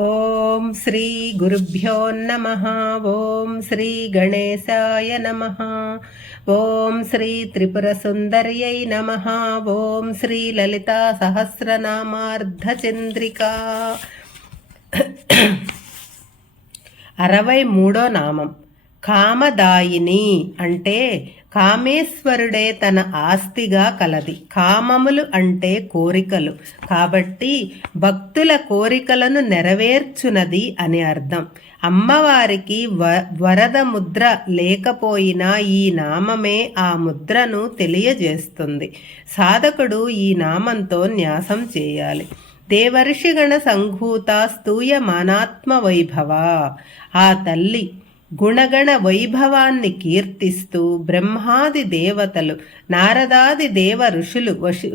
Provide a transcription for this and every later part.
ఓం శ్రీ గురుభ్యో నమ. ఓం శ్రీ గణేశాయ నమ. ఓం శ్రీ త్రిపుర సుందర్యై నమ. ఓం శ్రీ లలితా సహస్రనామార్ధచంద్రికా అరవై మూడో నామం. కామదాయిని అంటే కామేశ్వరుడే తన ఆస్తిగా కలది. కామములు అంటే కోరికలు. కాబట్టి భక్తుల కోరికలను నెరవేర్చునది అని అర్థం. అమ్మవారికి వ వరద ముద్ర లేకపోయినా ఈ నామమే ఆ ముద్రను తెలియజేస్తుంది. సాధకుడు ఈ నామంతో న్యాసం చేయాలి. దేవర్షిగణ సంఘూత స్తూయమానాత్మ వైభవ. ఆ తల్లి గుణగణ వైభవాన్ని కీర్తిస్తూ బ్రహ్మాది దేవతలు నారదాది దేవ ఋషులు వశి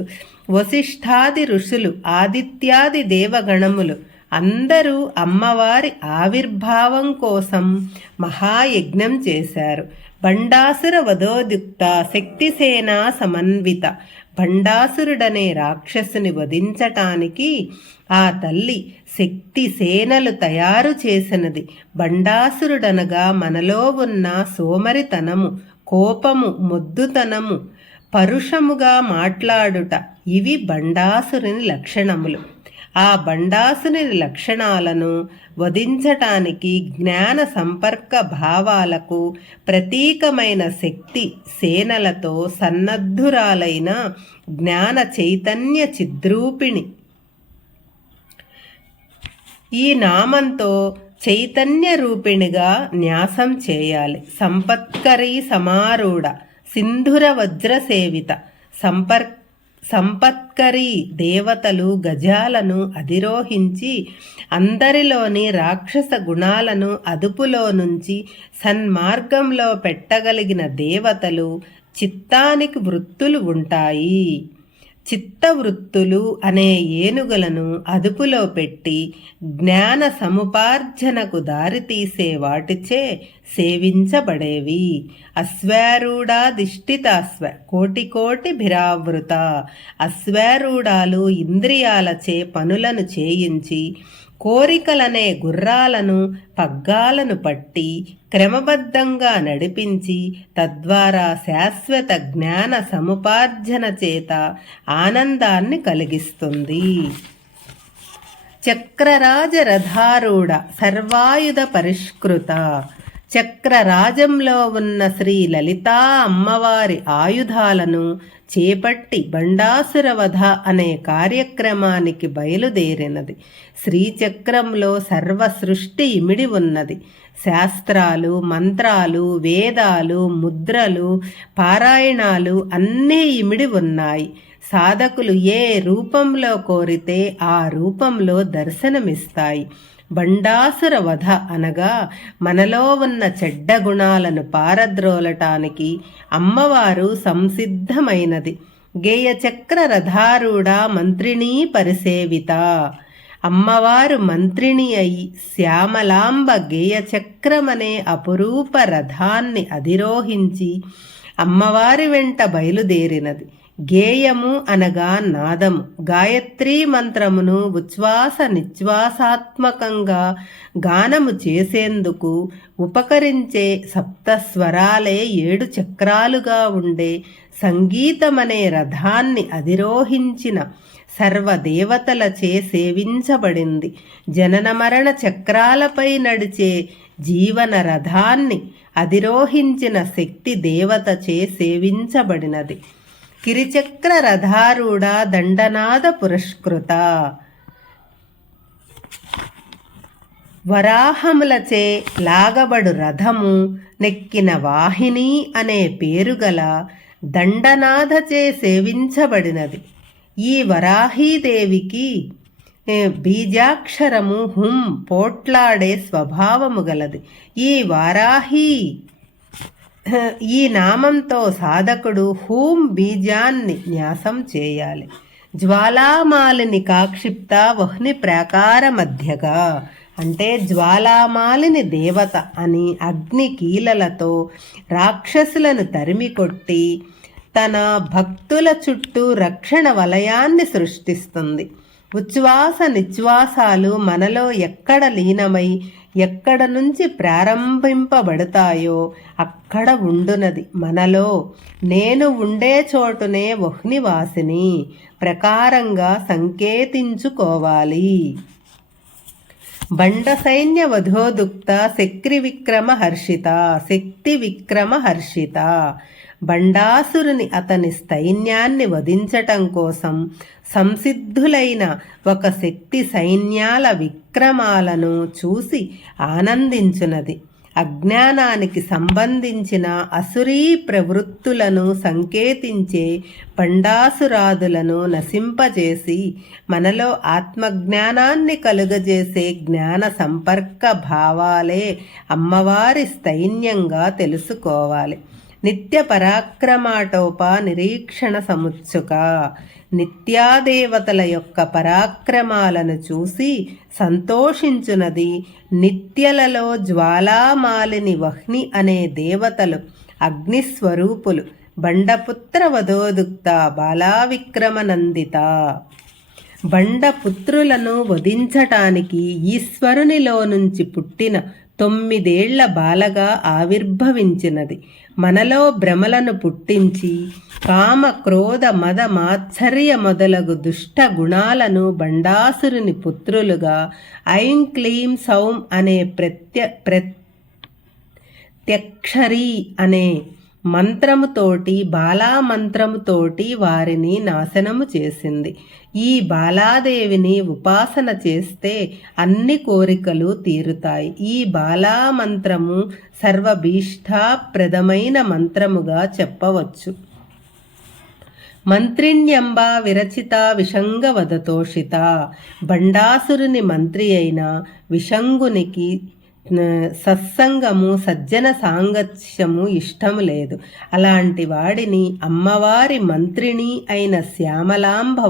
వశిష్ఠాది ఋషులు ఆదిత్యాది దేవగణములు అందరూ అమ్మవారి ఆవిర్భావం కోసం మహాయజ్ఞం చేశారు. బండాసుర వధోదుక్త శక్తిసేనా సమన్విత భండాసురుడనే రాక్షసుని వధించటానికి ఆ తల్లి శక్తి సేనలు తయారు చేసినది. బండాసురుడనగా మనలో ఉన్న సోమరితనము కోపము మొద్దుతనము పరుషముగా మాట్లాడుట ఇవి బండాసురుని లక్షణములు. ఆ బండాసుని లక్షణాలను వధించటానికి జ్ఞాన సంపర్క భావాలకు ప్రతీకమైన శక్తి సేనలతో సన్నద్ధురాలైన జ్ఞాన చైతన్య చిద్రూపిణి. ఈ నామంతో చైతన్య రూపిణిగా న్యాసం చేయాలి. సంపత్కరీ సమారూఢ సింధుర వజ్రసేవిత సంపర్క సంపత్కరి దేవతలు గజాలను అధిరోహించి అందరిలోని రాక్షస గుణాలను అదుపులో నుంచి సన్మార్గంలో పెట్టగలిగిన దేవతలు చిత్తానికి వృత్తులు ఉంటాయి. చిత్తవృత్తులు అనే ఏనుగులను అదుపులో పెట్టి జ్ఞాన సముపార్జనకు దారితీసే వాటిచే సేవించబడేవి. అశ్వారూఢాధిష్ఠితాశ్వ కోటి కోటి భిరావృత. అశ్వారూఢాలు ఇంద్రియాలచే పనులను చేయించి కోరికలనే గుర్రాలను పగ్గాలను పట్టి క్రమబద్ధంగా నడిపించి తద్వారా శాశ్వత జ్ఞాన సముపార్జన చేత ఆనందాన్ని కలిగిస్తుంది. చక్రరాజరథారూఢ సర్వాయుధ పరిష్కృత. చక్రరాజంలో ఉన్న శ్రీ లలితా అమ్మవారి ఆయుధాలను చేపట్టి బండాసురవధ అనే కార్యక్రమానికి బయలుదేరినది. శ్రీచక్రంలో సర్వ సృష్టి ఇమిడి ఉన్నది. శాస్త్రాలు మంత్రాలు వేదాలు ముద్రలు పారాయణాలు అన్నీ ఇమిడి ఉన్నాయి. సాధకులు ఏ రూపంలో కోరితే ఆ రూపంలో దర్శనమిస్తాయి. బండాసుర వధ అనగా మనలో ఉన్న చెడ్డ గుణాలను పారద్రోలటానికి అమ్మవారు సంసిద్ధమైనది. గేయచక్ర రథారూఢ మంత్రిణీ పరిసేవిత. అమ్మవారు మంత్రిణి అయి శ్యామలాంబ గేయచక్రమనే అపురూప రథాన్ని అధిరోహించి అమ్మవారి వెంట బయలుదేరినది. గేయము అనగా నాదము. గాయత్రీ మంత్రమును ఉచ్ఛ్వాస నిశ్వాసాత్మకంగా గానము చేసేందుకు ఉపకరించే సప్తస్వరాలే ఏడు చక్రాలుగా ఉండే సంగీతమనే రథాన్ని అధిరోహించిన సర్వదేవతలచే సేవించబడింది. జనన మరణ చక్రాలపై నడిచే జీవన రథాన్ని అధిరోహించిన శక్తి దేవతచే సేవించబడినది. కిరిచక్ర రథారూఢ దండనాద పురస్కృత. వరాహములచే లాగబడు రథము నెక్కిన వాహిని అనే పేరుగల దండనాథచే సేవించబడినది. ఈ వరాహీదేవికి బీజాక్షరము హుం పోట్లాడే స్వభావము గలది. ఈ వారాహి ఈ నామంతో సాధకుడు హూం బీజాన్ని న్యాసం చేయాలి. జ్వాలామాలిని కాక్షిప్త వహ్ని ప్రాకార మధ్యగా. అంటే జ్వాలామాలిని దేవత అని అగ్ని కీలలతో రాక్షసులను తరిమి కొట్టి తన భక్తుల చుట్టూ రక్షణ వలయాన్ని సృష్టిస్తుంది. ఉచ్ఛ్వాస నిశ్వాసాలు మనలో ఎక్కడ లీనమై ఎక్కడ నుంచి ప్రారంభింపబడతాయో అక్కడ ఉండునది మనలో. నేను ఉండే చోటునే వహ్నివాసిని. ప్రకారంగా సంకేతించుకోవాలి. బండ సైన్య వధోదుక్త శక్రి విక్రమ హర్షిత శక్తి విక్రమ హర్షిత బండాసురుని అతని సైన్యాన్ని వధించటం కోసం సంసిద్ధులైన ఒక శక్తి సైన్యాల విక్రమాలను చూసి ఆనందించునది. అజ్ఞానానికి సంబంధించిన అసురీ ప్రవృత్తులను సంకేతించే పండాసురాదులను నశింపజేసి మనలో ఆత్మజ్ఞానాన్ని కలుగజేసే జ్ఞాన సంపర్క భావాలే అమ్మవారి స్థైన్యంగా తెలుసుకోవాలి. నిత్య పరాక్రమాటోప నిరీక్షణ సముత్సుక నిత్యాదేవతల యొక్క పరాక్రమాలను చూసి సంతోషించునది నిత్యలలో జ్వాలామాలిని వహ్ని అనే దేవతలు అగ్నిస్వరూపులు బండపుత్ర వధోదుక్త బాలావిక్రమనందిత. బండపుత్రులను వధించటానికి ఈశ్వరునిలో నుంచి పుట్టిన తొమ్మిదేళ్ళ బాలగా ఆవిర్భవించినది. మనలో భ్రమలను పుట్టించి కామ క్రోధ మద మాత్సర్య మొదలగు దుష్ట గుణాలను బండాసురుని పుత్రులుగా ఐం క్లీం సౌం అనే ప్రత్య ప్రత్యక్షరీ అనే మంత్రముతోటి బాలా మంత్రముతోటి వారిని నాశనము చేసింది. ఈ బాలాదేవిని ఉపాసన చేస్తే అన్ని కోరికలు తీరుతాయి. ఈ బాలామంత్రము సర్వభీష్టాప్రదమైన మంత్రముగా చెప్పవచ్చు. మంత్రిణ్యంబ విరచిత విషంగవదతోషిత. భండాసురుని మంత్రి అయిన విషంగునికి సత్సంగము సజ్జన సాంగత్యము ఇష్టము లేదు. అలాంటి వాడిని అమ్మవారి మంత్రిని అయిన శ్యామలాంబ